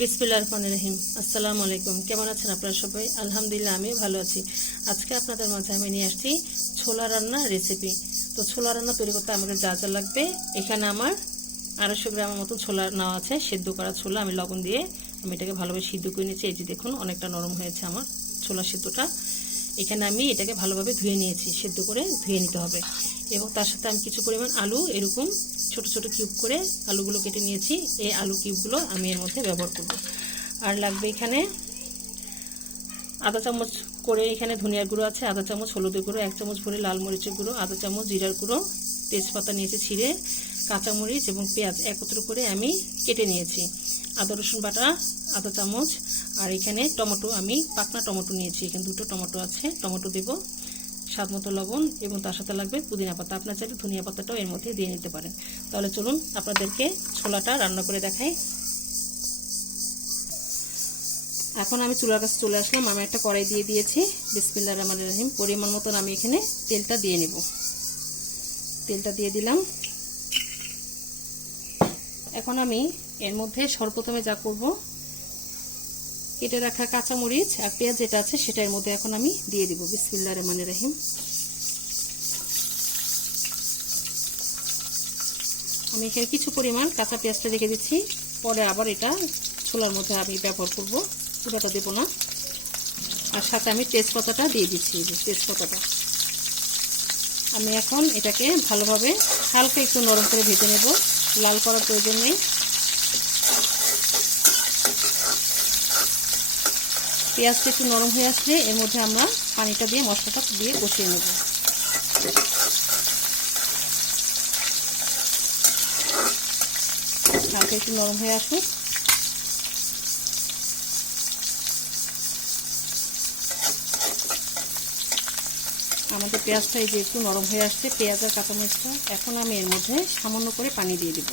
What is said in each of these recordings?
বিসমিল্লাহির রহমানির রহিম। আসসালামু আলাইকুম। কেমন আছেন আপনারা সবাই? আলহামদুলিল্লাহ আমি ভালো আছি। আজকে আপনাদের মাঝে আমি নিয়ে আসছি ছোলা রান্নার রেসিপি। তো ছোলা রান্না তৈরি করতে আমাদের যা যা লাগবে, এখানে আমার 250 গ্রামের মতো ছোলা নেওয়া আছে। সেদ্ধ করা ছোলা আমি লবণ দিয়ে আমি এটাকে ভালোভাবে সিদ্ধ করে নিয়েছি। এই যে দেখুন অনেকটা নরম হয়েছে আমার ছোলা সিদ্ধটা। এখানে আমি এটাকে ভালোভাবে ধুয়ে নিয়েছি, সেদ্ধ করে ধুয়ে নিতে হবে। এবং তার সাথে আমি কিছু পরিমাণ আলু এরকম ছোট ছোট কিউব করে আলুগুলো কেটে নিয়েছি। এই আলু কিউবগুলো আমি এর মধ্যে ব্যবহার করব। আর লাগবে এখানে আধা চামচ করে এখানে ধনিয়ার গুঁড়ো আছে, আধা চামচ হলুদের গুঁড়ো, 1 চামচ ভরে লাল মরিচের গুঁড়ো, আধা চামচ জিরার গুঁড়ো, তেজপাতা নিয়েছি ছিঁড়ে, কাঁচামরিচ এবং পেঁয়াজ একত্র করে আমি কেটে নিয়েছি, আদা রসুন বাটা আধা চামচ। আর এখানে টমেটো আমি পাকনা টমেটো নিয়েছি, এখানে 2টো টমেটো আছে, টমেটো দেব, স্বাদ মতো লবণ এবং তার সাথে লাগবে পুদিনা পাতা। আপনার চাইলে ধনিয়া পাতাটাও এর মধ্যে দিয়ে নিতে পারেন। তাহলে চলুন আপনাদেরকে ছোলাটা রান্না করে দেখাই। এখন আমি চুলার কাছে চলে আসলাম। আমি একটা কড়াই দিয়ে দিয়েছি। বিসমিল্লাহির রহমানির রহিম। পরিমাণ মতন আমি এখানে তেলটা দিয়ে নেব। তেলটা দিয়ে দিলাম। এখন আমি এর মধ্যে সর্বপ্রথমে যা করব, কেটে রাখা কাঁচামরিচ আর পেঁয়াজ যেটা আছে সেটা এর মধ্যে এখন আমি দিয়ে দিব। বিসমিল্লাহির রহমানির রহিম। আমি এখানে কিছু পরিমাণ কাঁচা পেঁয়াজটা রেখে দিচ্ছি, পরে আবার এটা ছোলার মধ্যে আমি ব্যবহার করব, পুরোটা দেব না। আর সাথে আমি তেজপাতাটা দিয়ে দিচ্ছি। তেজপাতাটা আমি এখন এটাকে ভালোভাবে হালকা একটু নরম করে ভেজে নেব, লাল করার প্রয়োজন নেই। পেঁয়াজটা একটু নরম হয়ে আসলে এর মধ্যে আমরা পানিটা দিয়ে মশলাটা দিয়ে কষিয়ে নেব। হালকা একটু নরম হয়ে আসুক। আমাদের পেঁয়াজটা এই যে একটু নরম হয়ে আসছে, পেঁয়াজ আর কাঁচামরিচটা। এখন আমি এর মধ্যে সামান্য করে পানি দিয়ে দিব।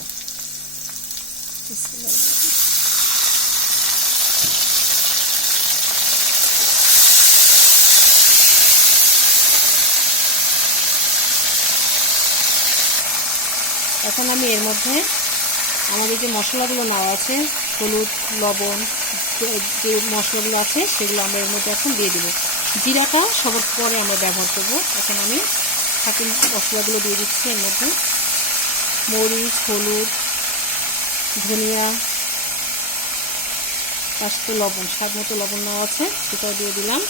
এখন আমি এর মধ্যে আমাদের যে মশলাগুলো নেওয়া আছে, হলুদ, লবণ, যে মশলাগুলো আছে সেগুলো আমরা এর মধ্যে এখন দিয়ে দেবো। জিরাটা সবার পরে আমরা ব্যবহার করব। এখন আমি বাকি মশলাগুলো দিয়ে দিচ্ছি এর মধ্যে। মরিচ, হলুদ, ধনিয়া, তার সাথে লবণ, স্বাদ মতো লবণ নেওয়া আছে, সেটাও দিয়ে দিলাম।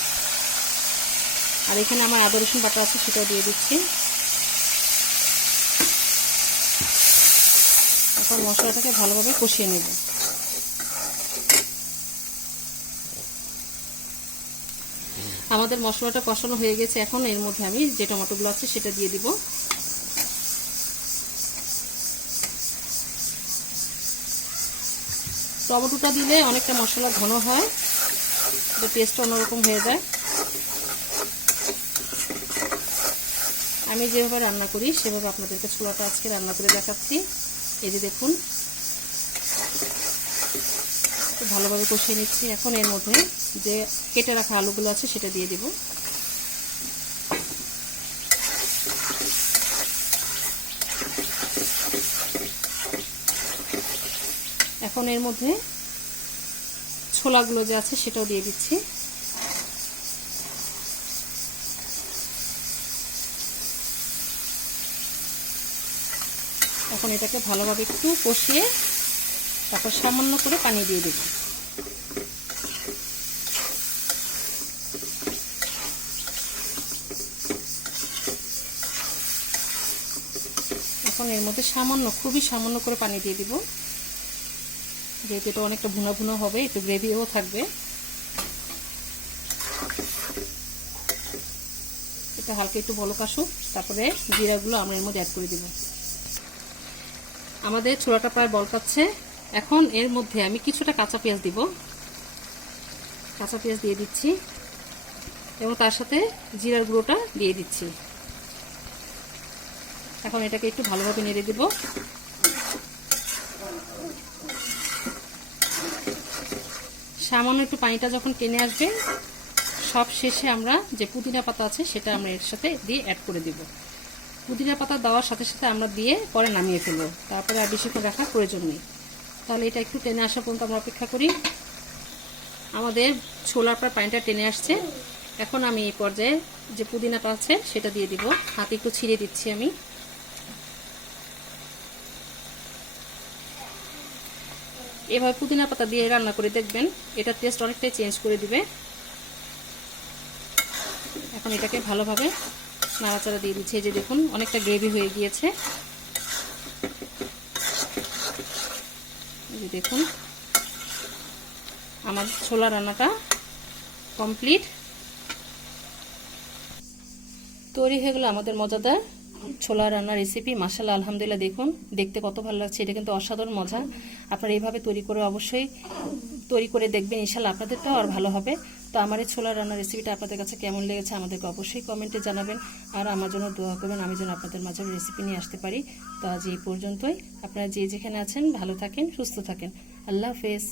আর এখানে আমার আদা রসুন বাটা আছে, সেটাও দিয়ে দিচ্ছি। এখন মশলাটাকে ভালোভাবে কষিয়ে নেব। আমাদের মশলাটা কষানো হয়ে গেছে। এখন এর মধ্যে আমি যে টমেটোগুলো আছে সেটা দিয়ে দিব। টমেটোটা দিলে অনেকটা মশলা ঘন হয়, টেস্টটা অন্যরকম হয়ে যায়। আমি যেভাবে রান্না করি সেভাবে আপনাদেরকে ছোলাটা আজকে রান্না করে দেখাচ্ছি। এই যে দেখুন ভালোভাবে কষিয়ে নিচ্ছি। এখন এর মধ্যে যে কেটে রাখা আলুগুলো আছে সেটা দিয়ে দিব। এখন এর মধ্যে ছোলাগুলো যে আছে সেটাও দিয়ে দিচ্ছি। এখন এটাকে ভালোভাবে একটু কষিয়ে তারপর সামান্য করে পানি দিয়ে দেব। এখন এর মধ্যে সামান্য, খুবই সামান্য করে পানি দিয়ে দিব, যেহেতু এটা অনেকটা ভুনা ভুনা হবে, একটু গ্রেভিও থাকবে। এটা হালকা একটু বলক আসুক, তারপরে জিরাগুলো আমরা এর মধ্যে অ্যাড করে দিব। আমাদের ছোলাটা প্রায় বলকাচ্ছে। এখন এর মধ্যে আমি কিছুটা কাঁচা পেঁয়াজ দিব। কাঁচা পেঁয়াজ দিয়ে দিচ্ছি এবং তার সাথে জিরার গুঁড়োটা দিয়ে দিচ্ছি। এখন এটাকে একটু ভালোভাবে নেড়ে দিব। সামান্য একটু পানিটা যখন টেনে আসবে, সব শেষে আমরা যে পুদিনা পাতা আছে সেটা আমরা এর সাথে দিয়ে অ্যাড করে দেব। পুদিনা পাতা দেওয়ার সাথে সাথে আমরা দিয়ে পরে নামিয়ে ফেলবো, তারপরে আর বেশিক্ষণ রাখার প্রয়োজন নেই। তাহলে এটা একটু টেনে আসা পর্যন্ত আমরা অপেক্ষা করি। আমাদের ছোলার পর পানিটা টেনে আসছে। এখন আমি এই পর্যায়ে যে পুদিনাটা আছে সেটা দিয়ে দিব। হাতে একটু ছিঁড়ে দিচ্ছি আমি। এভাবে পুদিনা পাতা দিয়ে রান্না করে দেখবেন, এটা টেস্ট অনেকটাই চেঞ্জ করে দিবে। এখন এটাকে ভালোভাবে নাড়াচাড়া দিয়ে দিচ্ছি। এই যে দেখুন অনেকটা গ্রেভি হয়ে গিয়েছে। এই যে দেখুন আমার ছোলা রান্নাটা কমপ্লিট। তৈরি হয়ে গেল আমাদের মজাদার ছোলা রান্নার রেসিপি। মাশাআল্লাহ, আলহামদুলিল্লাহ, দেখুন দেখতে কত ভালো লাগছে। এটা কিন্তু অসাধারণ মজা। আপনারা এইভাবে অবশ্যই তৈরি করে দেখবেন, ইনশাআল্লাহ আপনাদেরটাও আর ভালো হবে। তো আমার এই ছোলা রান্নার রেসিপিটা আপনাদের কাছে কেমন লেগেছে আমাদেরকে অবশ্যই কমেন্টে জানাবেন। আর আমার জন্য দোয়া করবেন, আমি যেন আপনাদের মাঝে রেসিপি নিয়ে আসতে পারি। তো আজ এই পর্যন্তই। আপনারা যে যেখানে আছেন ভালো থাকেন, সুস্থ থাকেন। আল্লাহ হাফেজ।